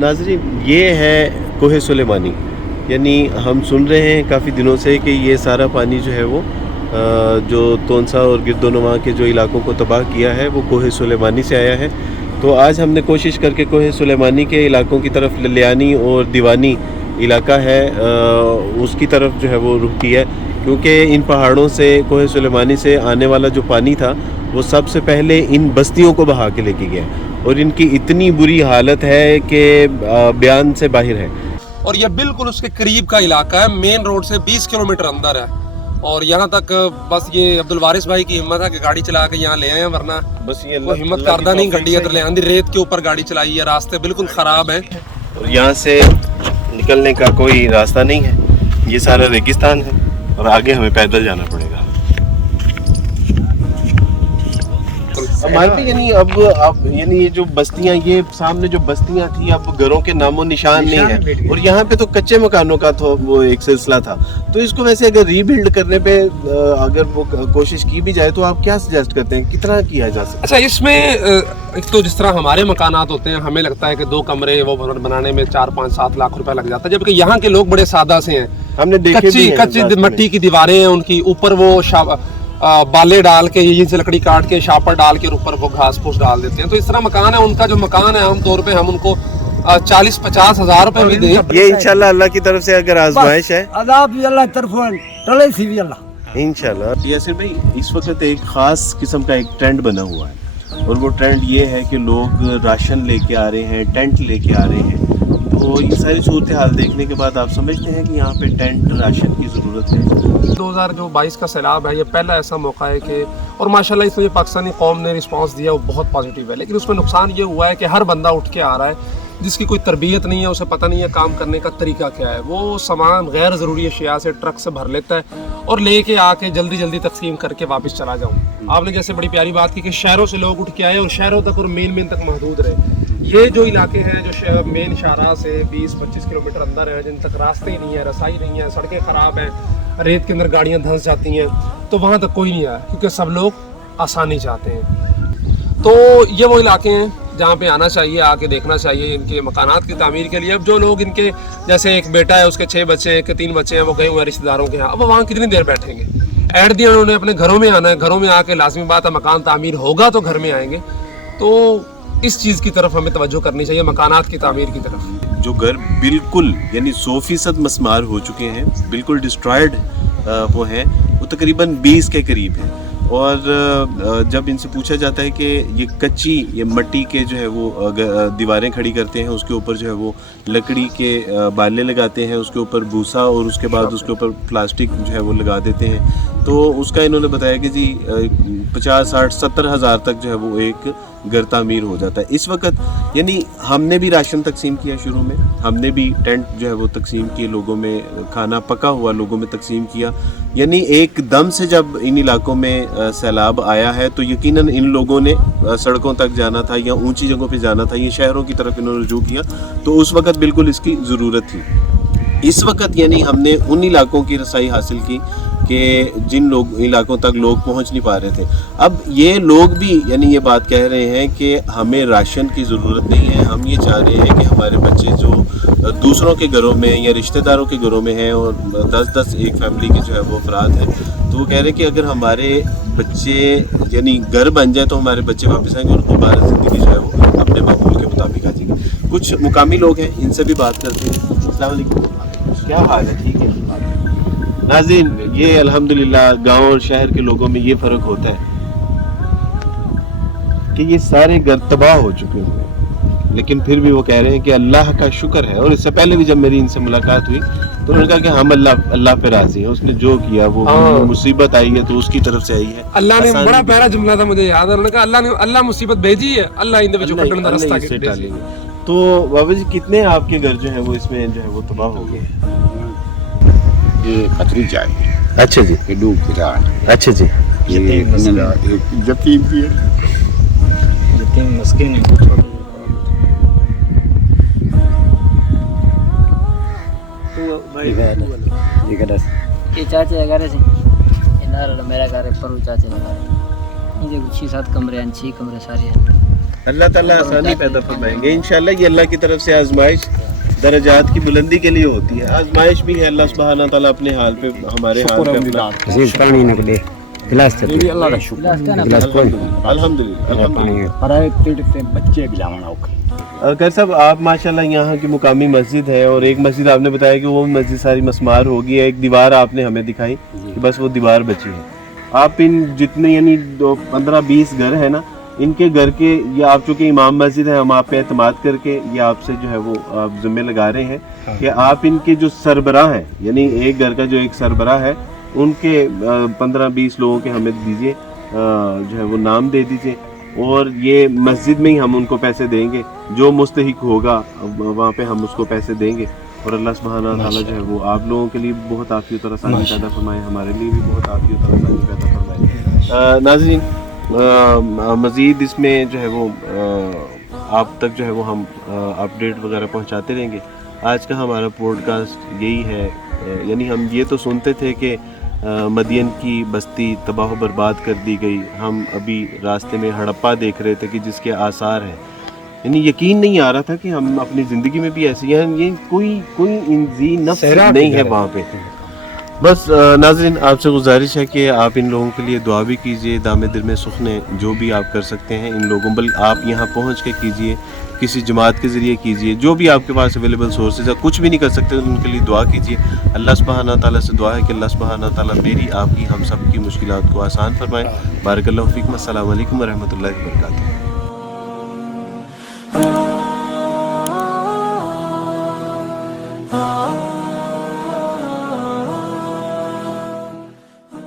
नाज़रीन, ये है कोह सुलेमानी। यानी हम सुन रहे हैं काफ़ी दिनों से कि ये सारा पानी जो है वो जो तोनसा और गिरदोनवा के जो इलाकों को तबाह किया है वो कोह सुलेमानी से आया है। तो आज हमने कोशिश करके कोह सुलेमानी के इलाकों की तरफ, ललियानी और दीवानी इलाका है उसकी तरफ जो है वो रुख किया है, क्योंकि इन पहाड़ों से, कोह सुलेमानी से आने वाला जो पानी था वो सबसे पहले इन बस्तियों को बहा के लेके गया और इनकी इतनी बुरी हालत है कि बयान से बाहर है। और ये बिल्कुल उसके करीब का इलाका है, मेन रोड से 20 किलोमीटर अंदर है। और यहाँ तक बस ये अब्दुल वारिस भाई की हिम्मत है कि गाड़ी चला के यहाँ ले आए, वरना बस ये वो हिम्मत करदा नहीं गड्डी इधर ले आंदी। रेत के ऊपर गाड़ी चलाई है, रास्ते बिल्कुल ख़राब है और यहाँ से निकलने का कोई रास्ता नहीं है। ये सारा रेगिस्तान है और आगे हमें पैदल जाना पड़ेगा। यानी अब यानी ये जो बस्तियां, ये सामने जो बस्तियां थी, अब घरों के नामो निशान नहीं है। और यहाँ पे तो कच्चे मकानों का तो वो एक सिलसिला था। तो इसको वैसे अगर रीबिल्ड करने पे अगर वो कोशिश की भी जाए तो आप क्या सजेस्ट करते हैं, कितना किया जा सकता है? अच्छा, इसमें एक तो जिस तरह हमारे मकानात होते हैं, हमें लगता है कि 2 कमरे वो बनाने में 4, 5, 7 लाख रुपए लग जाता है, जबकि यहाँ के लोग बड़े सादा से हैं। हमने देखे कच्ची मट्टी की दीवारें हैं उनकी, ऊपर वो बाले डाल के, यहीं से लकड़ी काट के शापर डाल के ऊपर वो घास फूस डाल देते हैं। तो इस तरह मकान है उनका। जो मकान है आम तौर पे हम उनको 40-50 हज़ार रुपए भी दें। ये इंशाल्लाह अल्लाह की तरफ से अगर आजमाइश है, इंशाल्लाह। यासिर भाई, इस वक्त एक खास किस्म का एक ट्रेंड बना हुआ है और वो ट्रेंड ये है कि लोग राशन लेके आ रहे हैं, टेंट लेके आ रहे हैं। तो ये सारी सूरत हाल देखने के बाद आप समझते हैं कि यहाँ पे टेंट, राशन की ज़रूरत है? 2022 का सैलाब है, ये पहला ऐसा मौका है कि, और माशाल्लाह इसमें जो पाकिस्तानी कौम ने रिस्पांस दिया वो बहुत पॉजिटिव है। लेकिन उसमें नुकसान ये हुआ है कि हर बंदा उठ के आ रहा है जिसकी कोई तरबियत नहीं है, उसे पता नहीं है काम करने का तरीका क्या है। वो सामान गैर ज़रूरी अशिया से ट्रक से भर लेता है और लेके आके जल्दी जल्दी तकसीम करके वापस चला जाऊँ। आपने जैसे बड़ी प्यारी बात की कि शहरों से लोग उठ के आए और शहरों तक और मेन तक महदूद रहे। ये जो इलाके हैं जो मेन शाहरा से 20-25 किलोमीटर अंदर है, जिन तक रास्ते ही नहीं है, रसाई नहीं है, सड़कें ख़राब हैं, रेत के अंदर गाड़ियाँ धंस जाती हैं, तो वहाँ तक कोई नहीं आया, क्योंकि सब लोग आसानी चाहते हैं। तो ये वो इलाके हैं जहाँ पे आना चाहिए, आके देखना चाहिए इनके मकानात की तामीर के लिए। अब जो लोग इनके, जैसे एक बेटा है उसके 6 बच्चे हैं, के 3 बच्चे हैं, वो गए हुए हैं रिश्तेदारों के यहाँ, अब वहाँ कितनी देर बैठेंगे? ऐड दिया उन्होंने, अपने घरों में आना है, घरों में आके लाजमी बात है मकान तामीर होगा तो घर में आएंगे। तो इस चीज़ की तरफ हमें तवज्जो करनी चाहिए, मकानात की तामीर की तरफ। जो घर बिल्कुल यानी 100% मस्मार हो चुके हैं, बिल्कुल डिस्ट्रॉयड वो हैं, वो तकरीबन 20 के करीब हैं। और जब इनसे पूछा जाता है कि ये कच्ची, ये मट्टी के जो है वो दीवारें खड़ी करते हैं, उसके ऊपर जो है वो लकड़ी के बाले लगाते हैं, उसके ऊपर भूसा और उसके बाद उसके ऊपर प्लास्टिक जो है वो लगा देते हैं, तो उसका इन्होंने बताया कि जी 50, 60, 70 हज़ार तक जो है वो एक घर तामीर हो जाता है। इस वक्त यानी हमने भी राशन तकसीम किया, शुरू में हमने भी टेंट जो है वो तकसीम किए, लोगों में खाना पका हुआ लोगों में तकसीम किया। यानी एकदम से जब इन इलाकों में सैलाब आया है तो यकीनन इन लोगों ने सड़कों तक जाना था या ऊंची जगहों पे जाना था, ये शहरों की तरफ इन्होंने रुजू किया, तो उस वक्त बिल्कुल इसकी ज़रूरत थी। इस वक्त यानी हमने उन इलाकों की रसाई हासिल की कि जिन लोग इलाकों तक लोग पहुंच नहीं पा रहे थे। अब ये लोग भी यानी ये बात कह रहे हैं कि हमें राशन की ज़रूरत नहीं है, हम ये चाह रहे हैं कि हमारे बच्चे जो दूसरों के घरों में या रिश्तेदारों के घरों में हैं और 10-10 एक फैमिली के जो है वो अफराद हैं, तो वो कह रहे हैं कि अगर हमारे बच्चे यानी घर बन जाए तो हमारे बच्चे वापस आएंगे और दोबारा ज़िंदगी जो है वो अपने माहौल के मुताबिक आ जाएगी। कुछ मुकामी लोग हैं, इनसे भी बात करते हैं। अस्सलाम वालेकुम, क्या हाल है? ठीक है नाज़रीन, ये अल्हम्दुलिल्लाह गांव और शहर के लोगों में ये फ़र्क होता है कि ये सारे घर तबाह हो चुके हैं, लेकिन फिर भी वो कह रहे हैं कि अल्लाह का शुक्र है। और इससे पहले भी जब मेरी इनसे मुलाकात हुई तो उन्होंने कहा कि हम अल्लाह पे राजी हैं, उसने जो किया वो मुसीबत आई है तो उसकी तरफ से आई है। अल्लाह ने, बड़ा प्यारा जुमला था मुझे याद है, उन्होंने कहा अल्लाह मुसीबत भेजी है, अल्लाह इन कटण दा रास्ता डालेंगे। तो बाबा जी, कितने आपके घर जो है वो इसमें जो है वो तबाह हो गए? یہ भतीजा है, अच्छा जी, ये डूब गिरा है। अच्छा जी, ये यतीम मस्किन है। एक यतीम भी है। यतीम मस्किन है। ये चाचे का घर है ये नारा मेरा घर है पर चाचे का घर है। ये 6-7 कमरे हैं, 6 कमरे सारे हैं। अल्लाह ताला आसानी पैदा फरमाएंगे इंशाल्लाह। ये अल्लाह की तरफ से आजमाइश दर्जात की बुलंदी के लिए होती है, आजमाइश भी है। अल्लाह सुब्हानहू तआला अपने हाल पे हमारे हाल शुक्र पे अल्लाह अपना का। किसी पानी न दे गिलास ये भी अल्लाह का शुक्र गिलास क्या ना गिलास कोई अल्हम्दुलिल्लाह अल्हम्दुलिल्लाह। पर है पेट पे बच्चे भी लावना ओके। खैर साहब, आप माशाल्लाह यहाँ की मुकामी मस्जिद है, और एक मस्जिद आपने बताया कि वो मस्जिद सारी मस्मार हो गई है, एक दीवार आपने हमें दिखाई कि बस वो दीवार बची है। आप इन जितने यानी 15-20 घर है ना, इनके घर के, ये आप चूँकि इमाम मस्जिद है, हम आप पे एतमाद करके ये आपसे जो है वो आप ज़िम्मे लगा रहे हैं कि आप इनके जो सरबराह हैं, यानी एक घर का जो एक सरबराह है, उनके 15-20 लोगों के हमें दीजिए, जो है वो नाम दे दीजिए, और ये मस्जिद में ही हम उनको पैसे देंगे, जो मुस्तहिक होगा वहाँ पे हम उसको पैसे देंगे। और अल्लाह सुब्हानहू तआला जो है वो आप लोगों के लिए बहुत आफियत और आसानी पैदा फरमाए, हमारे लिए भी बहुत आफियत और आसानी पैदा फरमाए। नाज़रीन, मज़ीद इसमें जो है वो आप तक जो है वो हम अपडेट वगैरह पहुँचाते रहेंगे। आज का हमारा पॉडकास्ट यही है, यानी हम ये तो सुनते थे कि मदियन की बस्ती तबाह बर्बाद कर दी गई, हम अभी रास्ते में हड़प्पा देख रहे थे कि जिसके आसार हैं, यानी यकीन नहीं आ रहा था कि हम अपनी ज़िंदगी में भी ऐसी हैं, ये कोई इंजी नफ्स नहीं है वहाँ पे। बस नाज़रीन, आपसे गुजारिश है कि आप इन लोगों के लिए दुआ भी कीजिए, दामे दिल में सुखने जो भी आप कर सकते हैं इन लोगों, बल्कि आप यहाँ पहुँच के कीजिए, किसी जमात के ज़रिए कीजिए, जो भी आपके पास अवेलेबल सोर्सेज है, कुछ भी नहीं कर सकते तो उनके लिए दुआ कीजिए। अल्लाह सुब्हानहू तआला से दुआ है कि अल्लाह सुब्हानहू तआला मेरी आपकी हम सब की मुश्किलात को आसान फरमाए। बारकल्लाहु फीकुम। अस्सलामु अलैकुम व रहमतुल्लाहि व बरकातुहू। ah